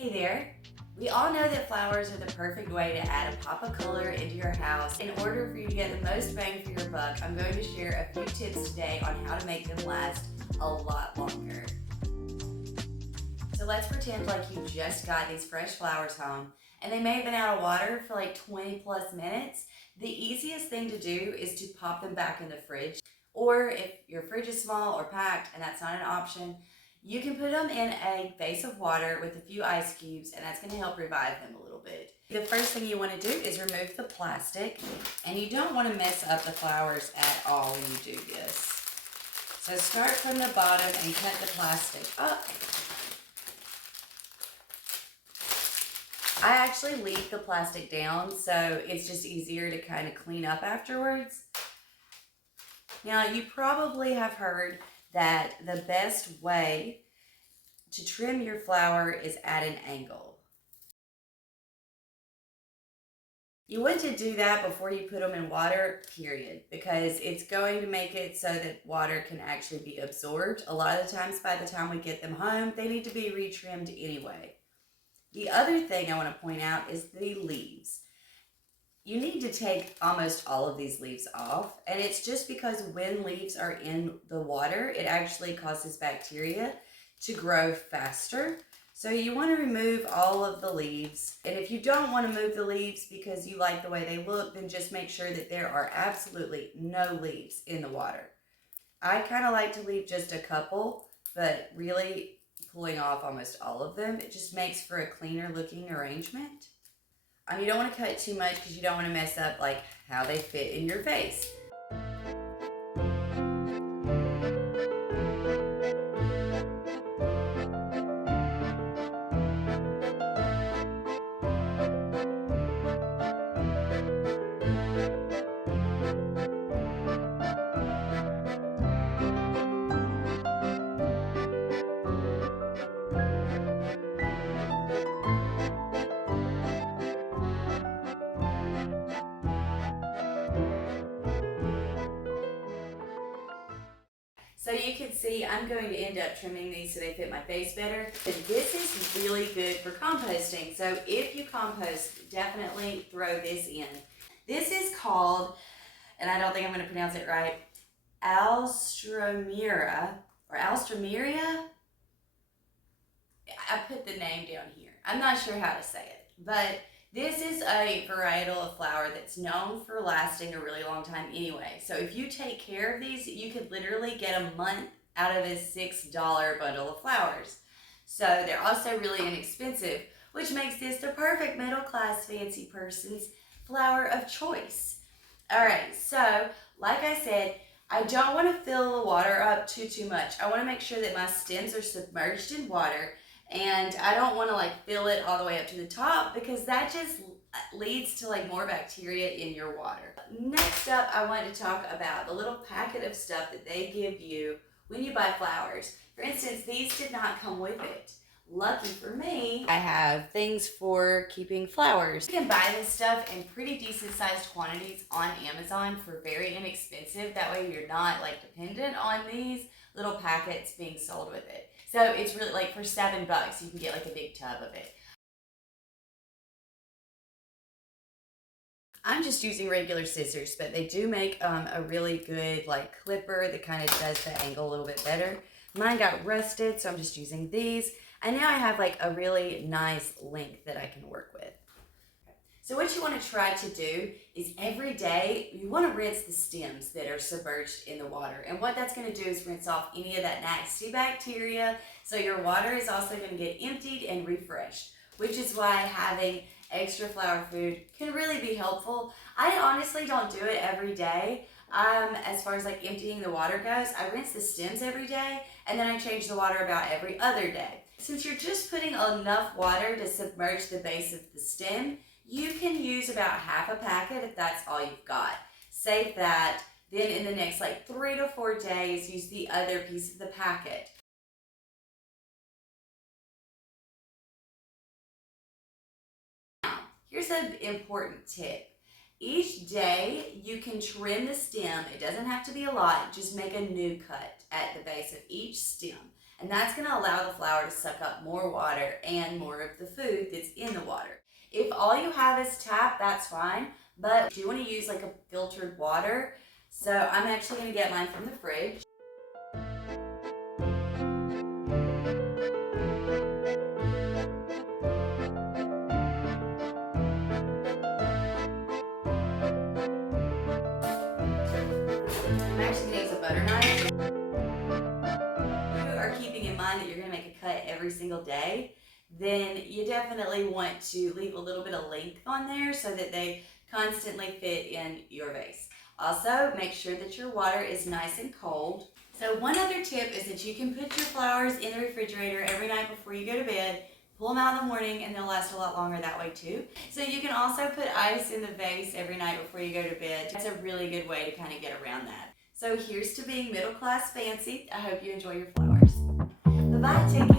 Hey there! We all know that flowers are the perfect way to add a pop of color into your house. In order for you to get the most bang for your buck, I'm going to share a few tips today on how to make them last a lot longer. So let's pretend like you just got these fresh flowers home and they may have been out of water for like 20 plus minutes. The easiest thing to do is to pop them back in the fridge. Or if your fridge is small or packed and that's not an option, you can put them in a vase of water with a few ice cubes, and that's going to help revive them a little bit. The first thing you want to do is remove the plastic, and you don't want to mess up the flowers at all when you do this. So start from the bottom and cut the plastic up. I actually leave the plastic down, so it's just easier to kind of clean up afterwards. Now, you probably have heard that the best way to trim your flower is at an angle. You want to do that before you put them in water, period, because it's going to make it so that water can actually be absorbed. A lot of the times, by the time we get them home, they need to be retrimmed anyway. The other thing I want to point out is the leaves. You need to take almost all of these leaves off, and it's just because when leaves are in the water, it actually causes bacteria to grow faster. So you want to remove all of the leaves, and if you don't want to move the leaves because you like the way they look, then just make sure that there are absolutely no leaves in the water. I kind of like to leave just a couple, but really pulling off almost all of them, it just makes for a cleaner looking arrangement. You don't want to cut too much because you don't want to mess up like how they fit in your vase. So you can see I'm going to end up trimming these so they fit my face better. And this is really good for composting. So if you compost, definitely throw this in. This is called, and I don't think I'm going to pronounce it right, Alstroemeria or Alstroemeria. I put the name down here. I'm not sure how to say it, but this is a varietal of flower that's known for lasting a really long time anyway. So if you take care of these, you could literally get a month out of a $6 bundle of flowers. So they're also really inexpensive, which makes this the perfect middle class fancy person's flower of choice. All right, so like I said, I don't want to fill the water up too much. I want to make sure that my stems are submerged in water, and I don't want to like fill it all the way up to the top because that just leads to like more bacteria in your water. Next up, I want to talk about the little packet of stuff that they give you when you buy flowers. For instance, these did not come with it. Lucky for me, I have things for keeping flowers. You can buy this stuff in pretty decent sized quantities on Amazon for very inexpensive. That way you're not like dependent on these little packets being sold with it. So it's really like for $7 you can get like a big tub of it. I'm just using regular scissors, but they do make a really good like clipper that kind of does the angle a little bit better. Mine got rusted, so I'm just using these. And now I have like a really nice length that I can work with. So what you want to try to do is every day you want to rinse the stems that are submerged in the water. And what that's going to do is rinse off any of that nasty bacteria. So your water is also going to get emptied and refreshed, which is why having extra flower food can really be helpful. I honestly don't do it every day. As far as like emptying the water goes, I rinse the stems every day and then I change the water about every other day. Since you're just putting enough water to submerge the base of the stem, you can use about half a packet if that's all you've got. Save that, then in the next like 3 to 4 days, use the other piece of the packet. Now, here's an important tip. Each day you can trim the stem. It doesn't have to be a lot, just make a new cut at the base of each stem. And that's going to allow the flower to suck up more water and more of the food that's in the water. If all you have is tap, that's fine, but you want to use like a filtered water. So I'm actually going to get mine from the fridge. I'm actually going to use a butter knife. If you are keeping in mind that you're going to make a cut every single day, then you definitely want to leave a little bit of length on there so that they constantly fit in your vase. Also, make sure that your water is nice and cold. So one other tip is that you can put your flowers in the refrigerator every night before you go to bed, pull them out in the morning, and they'll last a lot longer that way too. So you can also put ice in the vase every night before you go to bed. That's a really good way to kind of get around that. So here's to being middle class fancy. I hope you enjoy your flowers. Bye-bye, take care.